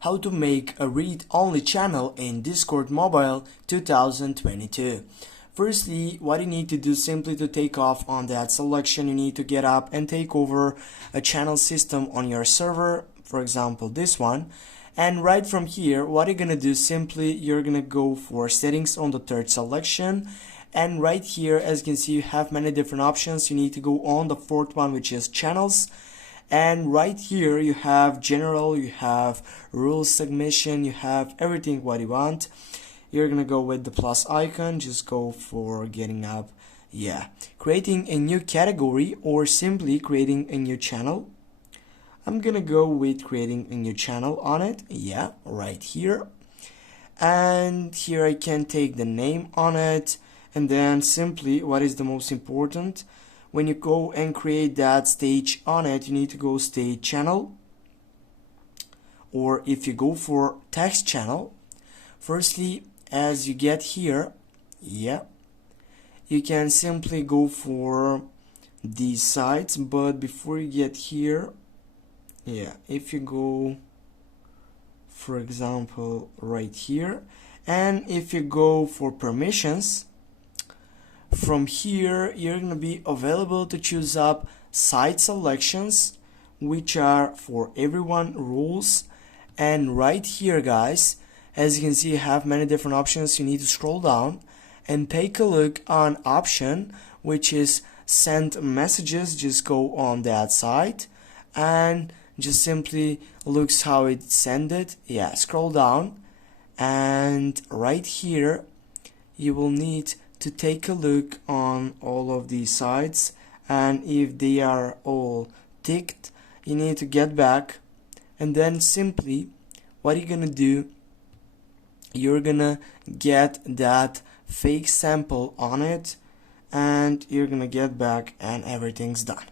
how to make a read-only channel in Discord Mobile 2022. Firstly, what you need to do simply to take off on that selection, you need to get up and take over a channel system on your server, for example this one. And right from here, what you're gonna do simply, you're gonna go for settings on the third selection. And right here, as you can see, you have many different options. You need to go on the fourth one, which is channels. And right here you have general, you have rules submission, you have everything what you want. You're gonna go with the plus icon, just go for getting up, creating a new category or simply creating a new channel. I'm gonna go with creating a new channel on it, right here. And here I can take the name on it, and then simply what is the most important, when you go and create that stage on it, you need to go stage channel, or if you go for text channel, firstly as you get here, you can simply go for these sites, but before you get here, if you go for example right here, and if you go for permissions, from here you're going to be available to choose up site selections, which are for everyone rules. And right here guys, as you can see, you have many different options. You need to scroll down and take a look on option which is send messages. Just go on that site and just simply looks how it's sent it. Scroll down, and right here you will need to take a look on all of these sites, and if they are all ticked, you need to get back, and then simply what you're gonna do, you're gonna get that fake sample on it, and you're gonna get back and everything's done.